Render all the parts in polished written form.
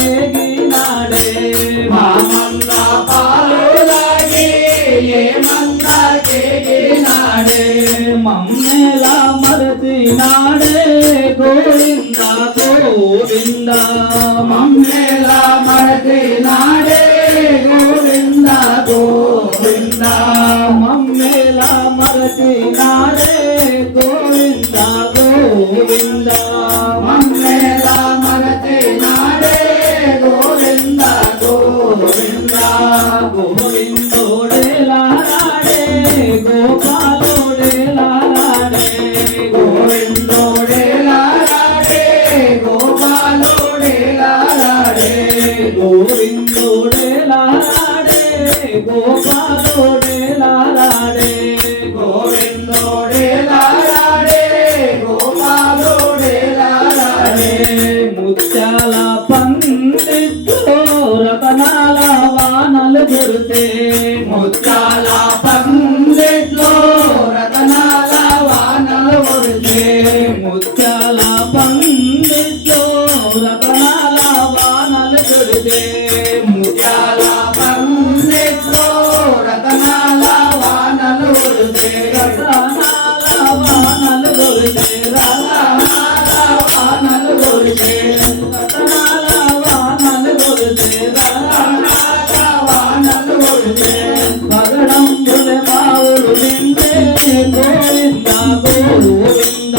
ఏమందాకేగినాడే మామంద పాలులాగి ఏమందాకేగినాడే మమ్మేలా మరచినాడే గోవింద గోవింద మమ్మేలా మరచినాడే గోవింద గోవింద మమ్మేలా మరచినాడే గోవింద గోవింద మమ్మేలా మరచినాడే గోవింద గోవింద గోవిందోడే లాడే గోపాలోడే లాడే గోవిందోడే లాడే గోపాలోడే లాడే గోవిందోడే లాడే గోపాలోడే లాడే గోవిందోడే లాడే గోపాలోడే లాడే ముత్యాల పందిట్లో రతనాల వానలు కురిసే ముత్యాల పందిట్లో రతనాల వానలు కురిసే ముత్యాల పందిట్లో రతనాల వానలు కురిసే ముత్యాల పందిట్లో రతనాల వానలు కురిసే రతనాల వానలు కురిసే రతనాల వానలు కురిసే రతనాల వానలు కురిసే రతనాల వానలు కురిసే పగడంబుల మావులు నిండే గోవింద గోవింద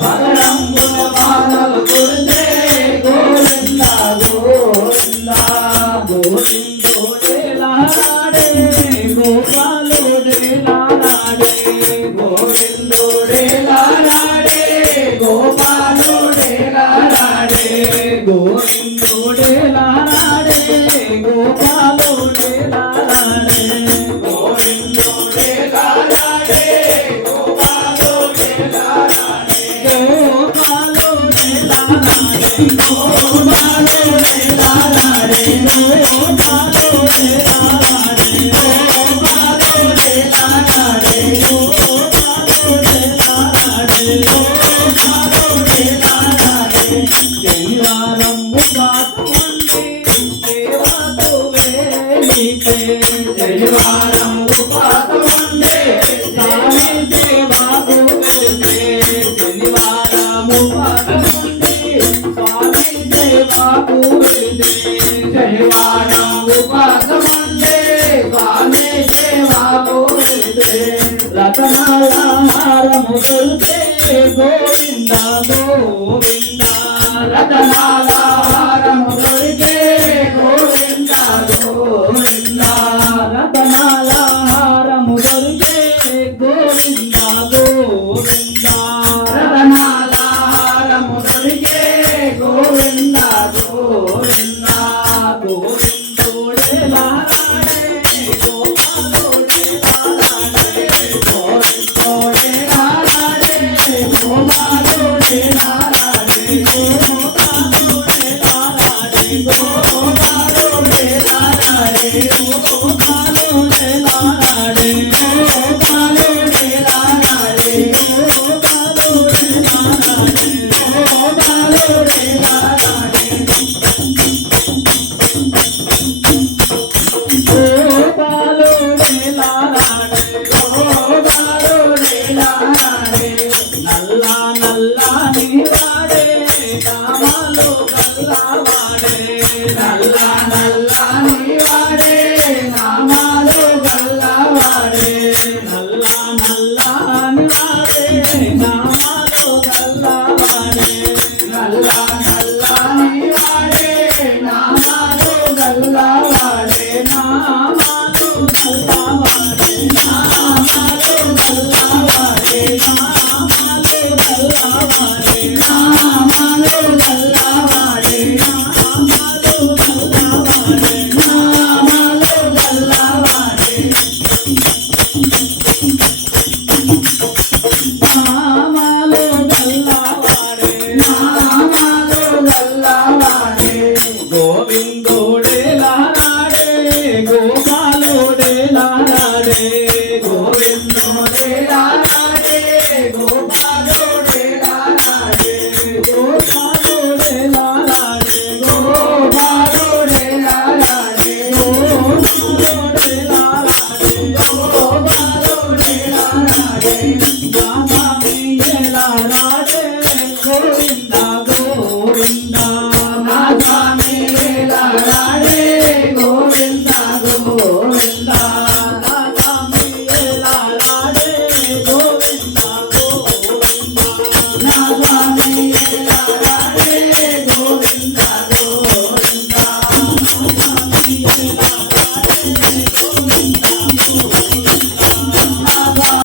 పగడంబుల వానలు కురిసే గోవింద గోవింద గోవిందోడే లాడే గోపాలోడే లాడే గోవిందోడే లాడే గోపాలోడే లాడే గోవిందోడే లాడే గోపాలోడే లాడే గోవిందోడే లాడే గోపాలోడే లాడే గోపాలోడే లాడే గోపాలోడే లాడే గోపాలోడే లాడే గోపాలోడే లాడే గోపాలోడే లాడే గోపాలోడే లాడే శనివారం ఉపాసముండి సేవకు వేలితే శనివారం ఉపాసముండి స్వామి సేవకు వెళితే శనివారం ఉపాసముండి స్వామి సేవకు వెళితే శనివారం ఉపాసముండి స్వామి సేవకు వెళితే రతనాల హారము దొరికే గోవింద గోవింద రతనాల హారము దొరికే గోవింద గోవింద రతనాల హారము దొరికే గోవింద గోవింద రతనాల హారము దొరికే గోవింద గోవింద గోవిందోడే లాడే గోపాలోడే లాడే గోవిందోడే లాడే గోపాలోడే లాడే గోపాలోడే లాడే గోపాలోడే లాడే గోపాలోడే లాడే గోపాలోడే లాడే గోపాలోడే లాడే గోపాలోడే లాడే గోపాలోడే లాడే గోపాలోడే లాడే నల్ల నల్లని వాడే నామాలు గల్లవాడే నల్ల నల్లని వాడే నామాలు గల్లవాడే నల్ల నల్లని వాడే నామాలు గల్లవాడే నల్ల నల్లని వాడే నామాలు గల్లవాడే నామాలు గల్లవాడే నామాలు గల్లవాడే నామాలు గల్లవాడే నామాలు గల్లవాడే నామాలు గల్లవాడే రాడా